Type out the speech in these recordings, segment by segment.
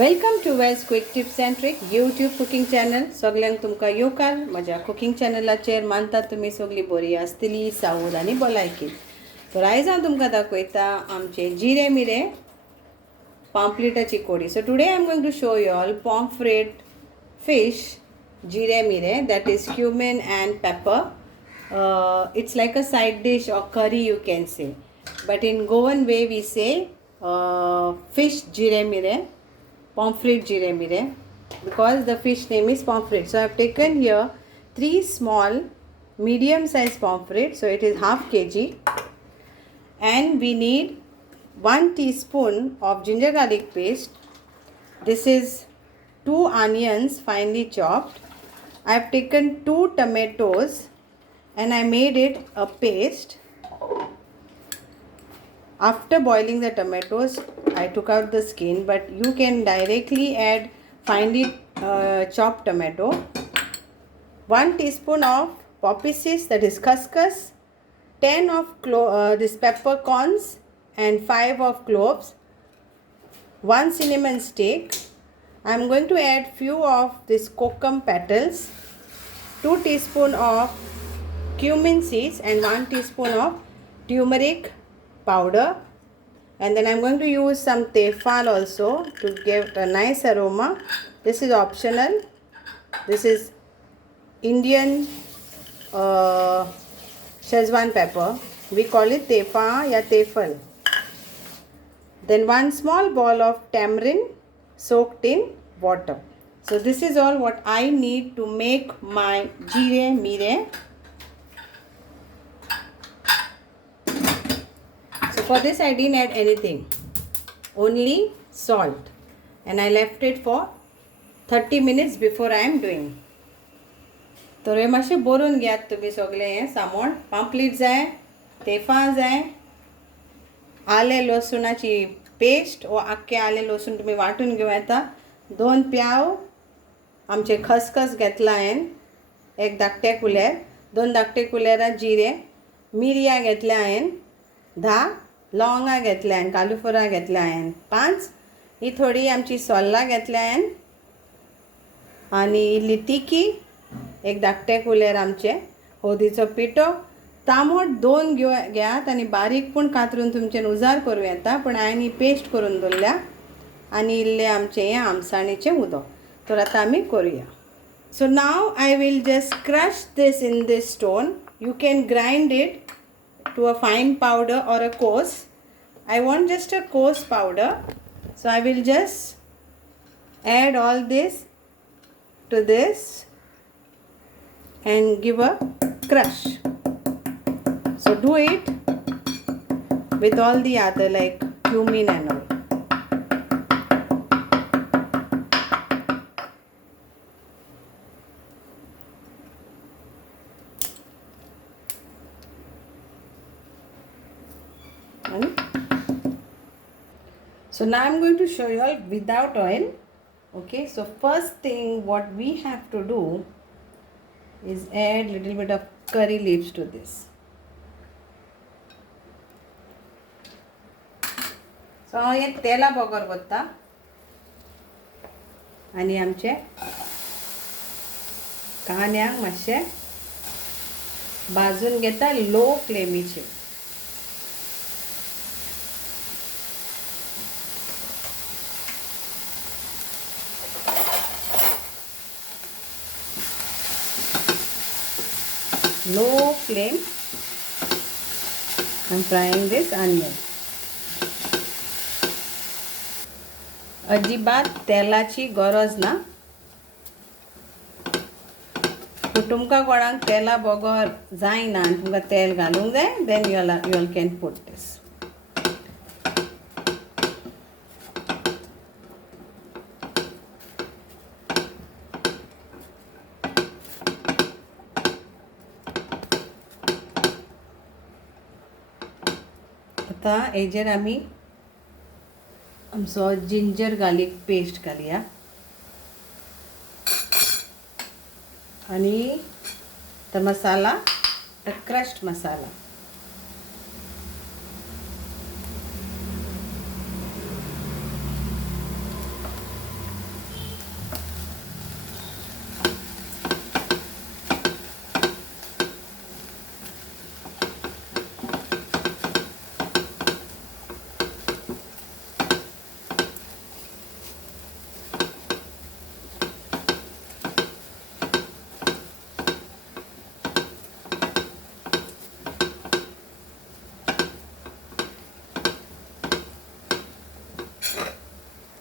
Welcome to veg quick tips and trick YouTube cooking channel. सगळ्यांक तुमकां येवकार म्हज्या कुकिंग चॅनलाचेर. मानतात तुमी सगळीं बरी आसतली, सावध आनी भलायकी. तर आयज हांव तुमकां दाखयता आमचे जिरे मिरे पांपलेटाची कोडी. So today I am going to show you all pomfret fish Jirem Mirem, that is cumin and pepper. It's like a side dish or curry you can say, but in Goan way we say fish Jirem Mirem, pomfret Jirem Mirem, because the fish name is pomfret. So I have taken here 3 small medium size pomfret, so it is half kg, and we need 1 teaspoon of ginger garlic paste. This is 2 onions finely chopped. I have taken 2 tomatoes and I made it a paste. After boiling the tomatoes, I took out the skin, but you can directly add finely chopped tomato. 1 teaspoon of poppy seeds, that is khaskhas. 10 of this peppercorns and 5 of cloves. 1 cinnamon stick. I am going to add few of this kokum petals, 2 teaspoon of cumin seeds and 1 teaspoon of turmeric powder, and then I am going to use some tefal also to give a nice aroma. This is optional. This is Indian Szechuan pepper. We call it tefa ya tefal. Then 1 small ball of tamarind soaked in water. So this is all what I need to make my Jirem Mirem. So for this I didn't add anything, only salt, and I left it for 30 minutes before I am doing. तर हे मातशे बरोवन घेयात तुमी सगळे हे सामोण. Pamphlet जाय, तेफा जाय, आले लसुणाची paste व आख्खे आले लसूण तुम्ही वाटून घेवं येता. 2 प्याव आमचे खसखस घेतला हांवें, 1 धाकटे कुलेर, 2 धाकटे कुलेरां जिरे, मिरयां घेतल्या हांवें, 10 लवंगां घेतल्या हांवें, कालुफरां घेतल्या हांवें, 5 ही थोडी आमची सोल्लां घेतल्या हांवें, आनी इल्ली तिकी, 1 धाकटे कुलेर आमचे हळदीचो पिठो. तांबट 2 घेयात आनी बारीक पूण कातरून तुमचें उजार करूं येता, पण हांवें ही पेस्ट करून दवरल्या, आनी इल्लें आमचें हें आमसाणीचें उदक. तर आतां आमी करुया. So now I will just crush this in this stone. You can grind it to a fine powder or a coarse. I want just a coarse powder, so I will just add all this to this and give a crush. So do it with all the other like cumin and all. So now I'm going to show you all without oil. Okay, so first thing what we have to do is add little bit of curry leaves to this. So हांव हे तेला बगर करता आनी आमचे कांद्यांक मातशे भाजून घेता लो फ्लेमीचेर. Low flame. I'm frying this onion. अजिबात तेलाची गरज ना. तुमकां कोणाक तेला बगर जायना आनी तुमकां तेल घालूंक जाय, then you all can put this. आता हेजेर आमी आमचो जिंजर गार्लिक पेस्ट घालया आनी the masala, the crushed masala.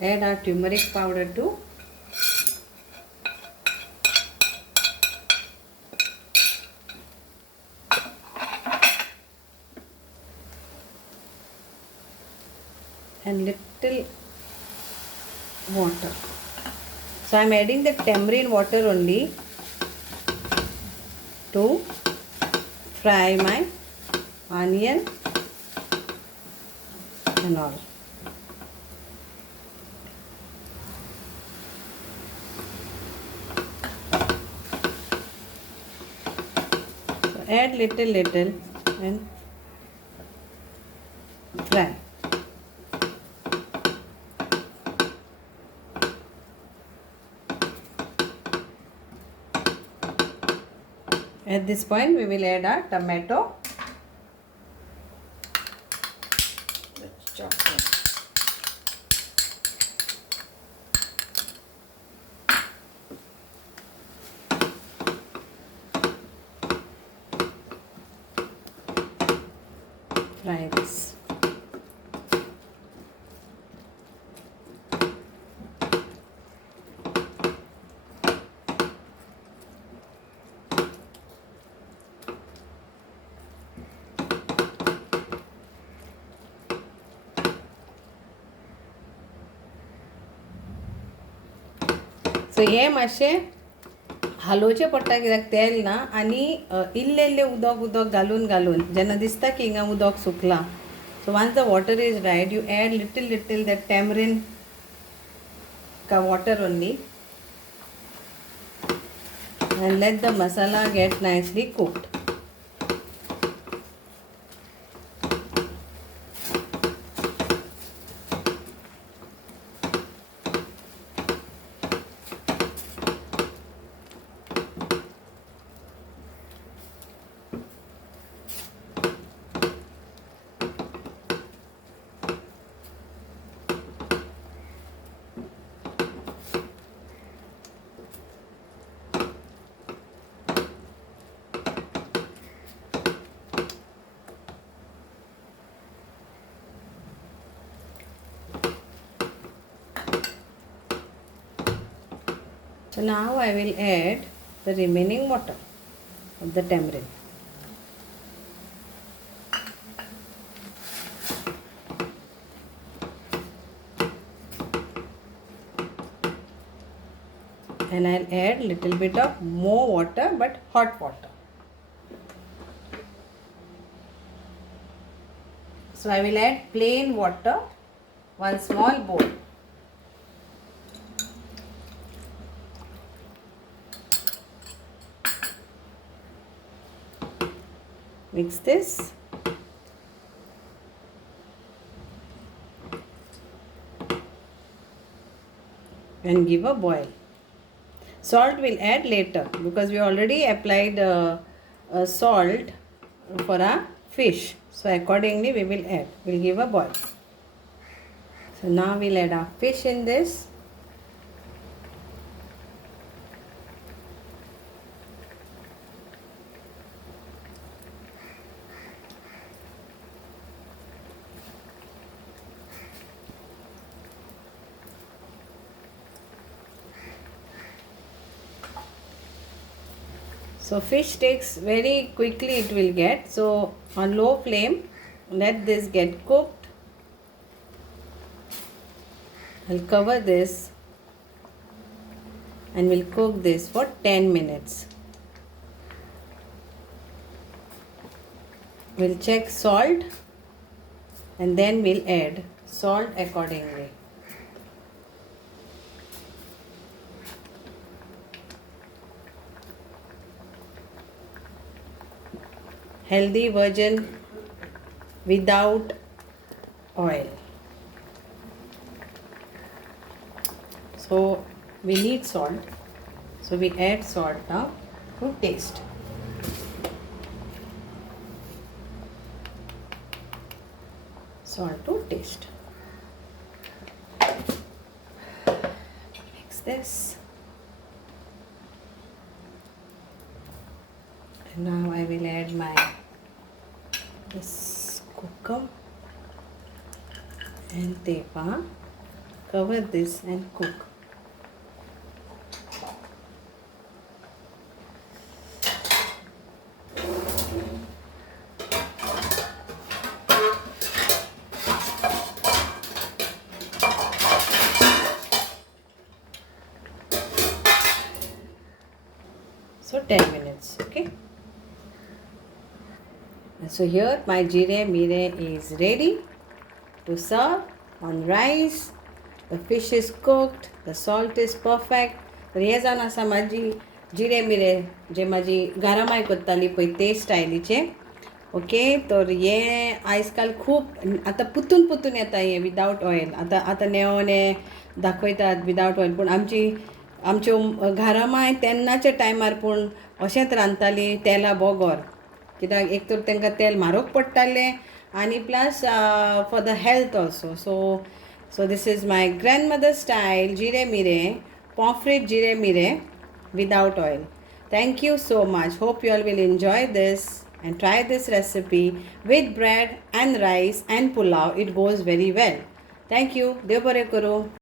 add our turmeric powder too. And little water. So I am adding the tamarind water only to fry my onion and all. So add little and fry. At this point we will add our tomato. Let's chop it. Fry this. सो हे मातशें हालोवचें पडटा कित्याक तेल ना आनी इल्लें उदक घालून जेन्ना दिसता की हिंगा उदक सुकलां so once the water is dried you add little that tamarind water only and let the masala get nicely cooked. So now I will add the remaining water of the tamarind. And I'll add little bit of more water, but hot water. So I will add plain water, one small bowl. Mix this and give a boil. Salt we'll add later because we already applied salt for our fish. So accordingly we will add. We'll give a boil. So now we'll add our fish in this. So fish takes very quickly it will get. So on low flame let this get cooked. I'll cover this and we'll cook this for 10 minutes. We'll check salt and then we'll add salt accordingly. Healthy virgin without oil. So we need salt. So we add salt now to taste. Salt to taste. Mix this. And now I will add my this kokum and tepa. cover this and cook. So 10 minutes, okay. So here my Jirem Mirem is ready to serve on rice. The fish is cooked, the salt is perfect. तर हे जावन आसा माझी जिरे मिरे जे माझी गारामाय करताली पळय ते स्टायलीचे. Okay, तर हे आयज काल खूब आतां पुतून पुतून येता हे विदावट ऑयल. आतां नेवोने दाखयतात विदावट ऑयल, पूण आमच्यो घारामाय तेन्नाच्या टायमार पूण अशेंच रांदताली तेला बोगोर. कित्याक एक तर तांकां तेल म्हारग पडटालें आनी plus for the health also. So this is my grandmother style Jirem Mirem, Pomfret Jirem Mirem without oil. Thank you so much. Hope you all will enjoy this and try this recipe with bread and rice and pulao. It goes very well. Thank you. Dev bare karo.